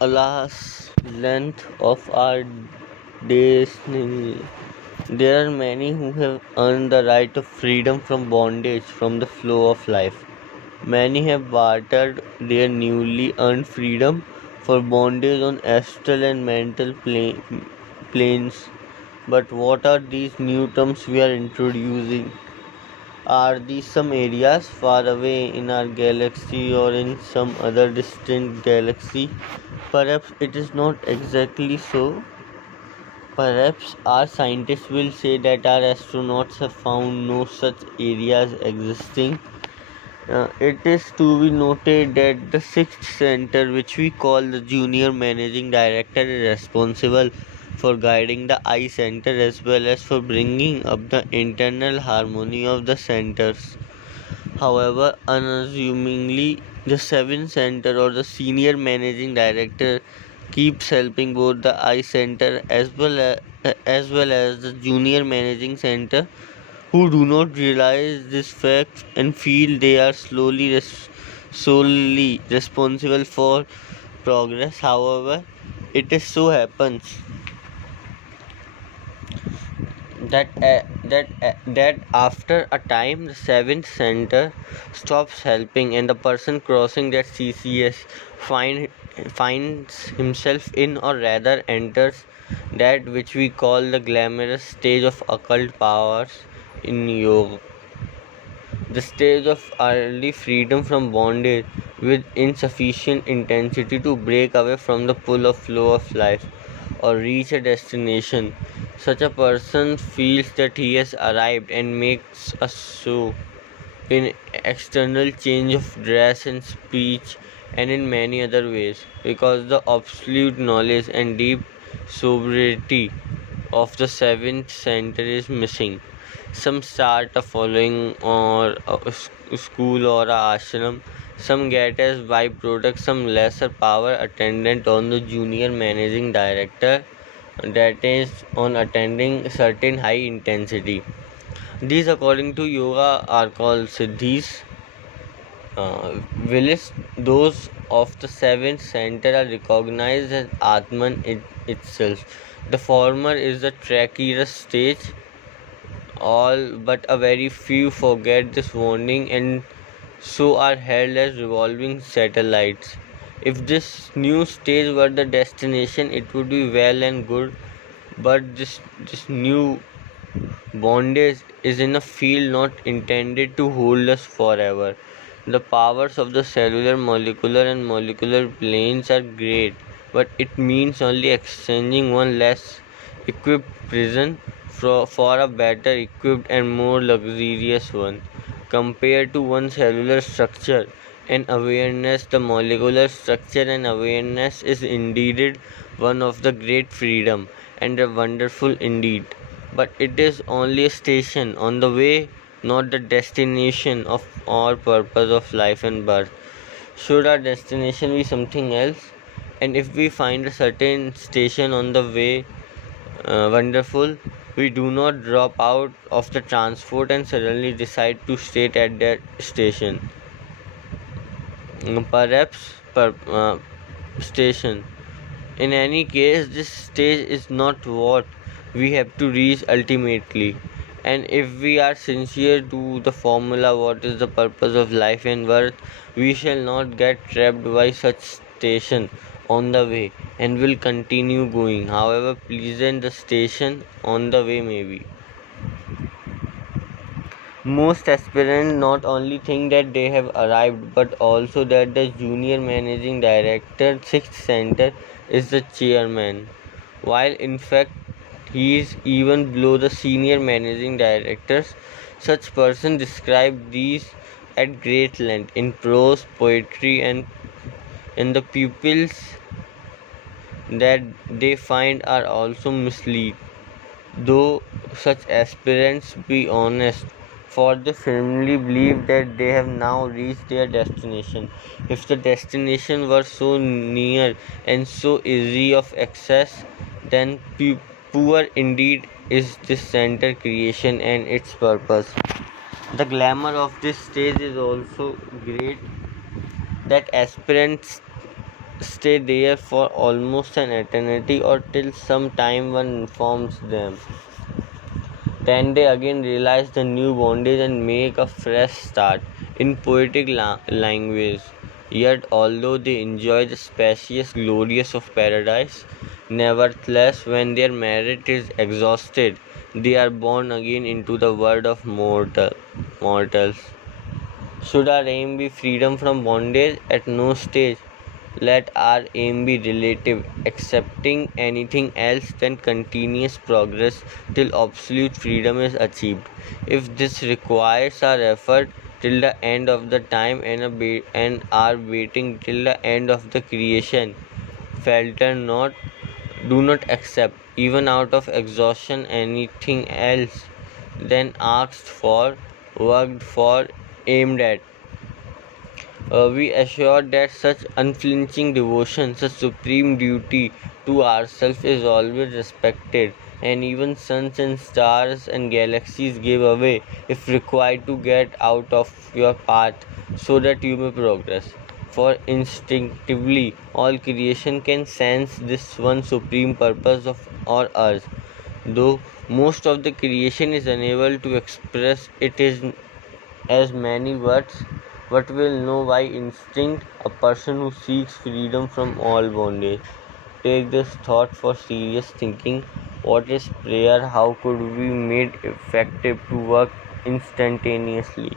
Alas, length of our destiny. There are many who have earned the right of freedom from bondage from the flow of life. Many have bartered their newly earned freedom for bondage on astral and mental planes. But what are these new terms we are introducing? Are these some areas far away in our galaxy or in some other distant galaxy? Perhaps it is not exactly so. Perhaps our scientists will say that our astronauts have found no such areas existing. It is to be noted that the sixth center, which we call the junior managing director, is responsible for guiding the eye center as well as for bringing up the internal harmony of the centers. However, unassumingly, the seventh center or the senior managing director keeps helping both the eye center as well as the junior managing center, who do not realize this fact and feel they are solely responsible for progress. However, it is so happens that after a time the seventh center stops helping and the person crossing that CCS finds himself in, or rather enters, that which we call the glamorous stage of occult powers in yoga, the stage of early freedom from bondage with insufficient intensity to break away from the pull of flow of life or reach a destination. Such a person feels that he has arrived and makes a show in external change of dress and speech and in many other ways, because the absolute knowledge and deep sobriety of the seventh center is missing. Some start a following or a school or a ashram. Some get as byproduct some lesser power attendant on the junior managing director, that is on attending certain high intensity. These, according to yoga, are called siddhis. Willis, those of the seventh center are recognized as Atman itself. The former is the trachea stage. All but a very few forget this warning and so are held as revolving satellites. If this new stage were the destination, it would be well and good, but this new bondage is in a field not intended to hold us forever. The powers of the cellular, molecular, and molecular planes are great, but it means only exchanging one less equipped prison for a better equipped and more luxurious one. Compared to one cellular structure and awareness, the molecular structure and awareness is indeed one of the great freedom and a wonderful indeed. But it is only a station on the way, not the destination of our purpose of life and birth. Should our destination be something else? And if we find a certain station on the way wonderful, we do not drop out of the transport and suddenly decide to stay at that station. Perhaps station. In any case, this stage is not what we have to reach ultimately. And if we are sincere to the formula, what is the purpose of life and birth, we shall not get trapped by such station on the way and will continue going, however pleasant the station on the way may be. Most aspirants not only think that they have arrived, but also that the junior managing director, sixth center, is the chairman, while in fact he is even below the senior managing directors. Such persons describe these at great length in prose, poetry, and the pupils that they find are also mislead, though such aspirants be honest, for they firmly believe that they have now reached their destination. If the destination were so near and so easy of access, then poor indeed is this center creation and its purpose. The glamour of this stage is also great, that aspirants stay there for almost an eternity or till some time one informs them. Then they again realize the new bondage and make a fresh start in poetic language. Yet, although they enjoy the spacious glories of paradise, nevertheless, when their merit is exhausted, they are born again into the world of mortals. Should our aim be freedom from bondage? At no stage. Let our aim be relative, accepting anything else than continuous progress till absolute freedom is achieved. If this requires our effort till the end of the time and our waiting till the end of the creation, falter not, do not accept, even out of exhaustion, anything else than asked for, worked for, aimed at. We assure that such unflinching devotion, such supreme duty to ourselves is always respected, and even suns and stars and galaxies give away if required to get out of your path so that you may progress. For instinctively, all creation can sense this one supreme purpose of or ours, though most of the creation is unable to express it is as many words, but will know by instinct a person who seeks freedom from all bondage. Take this thought for serious thinking. What is prayer? How could we made effective to work instantaneously?